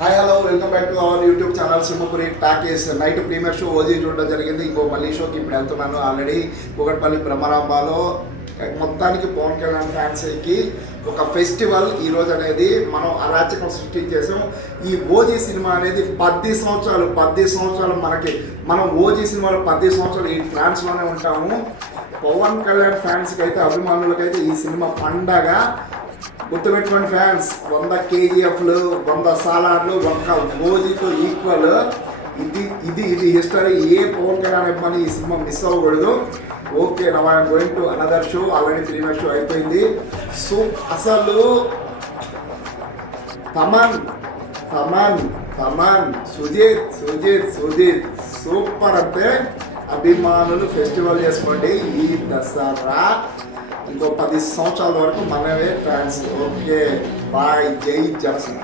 Hi hello welcome back to our YouTube channel Simhapuri talkies. Night premiere show OG చూడడం జరిగింది. ఇంకో మళ్ళీ షోకి ఇప్పుడు వెళ్తున్నాను. ఆల్రెడీ కూకట్పల్లి బ్రహ్మరాంబాలో మొత్తానికి పవన్ కళ్యాణ్ ఫ్యాన్స్కి ఒక ఫెస్టివల్ ఈరోజు అనేది మనం అరాచకం సృష్టించేసాం. ఈ ఓజీ సినిమా అనేది 10 సంవత్సరాలు మనం ఓజీ సినిమాలో 10 సంవత్సరాలు ఈ ఫ్రాన్స్లోనే ఉంటాము. పవన్ కళ్యాణ్ ఫ్యాన్స్కి అయితే అభిమానులకైతే ఈ సినిమా పండగ. గుర్తుపెట్టుకోండి ఫ్యాన్స్, 100 కేజీఎఫ్లు 100 సాలార్లు ఒక్క ఓజీతో ఈక్వల్. ఇది హిస్టరీ. ఏ పవన్ కళ్యాణ్ అభిమాని ఈ సినిమా మిస్ అవ్వకూడదు. Okay, now I'm going to another show. Already premiere show అయిపోయింది. సో అసలు తమన్ సుజిత్ సూపర్. అంటే అభిమానులు ఫెస్టివల్ చేసుకోండి ఈ దసరా. ఇంకో 10 సంవత్సరాల వరకు మనమే ఫ్యాన్స్. ఓకే బాయ్, జై జనసేన.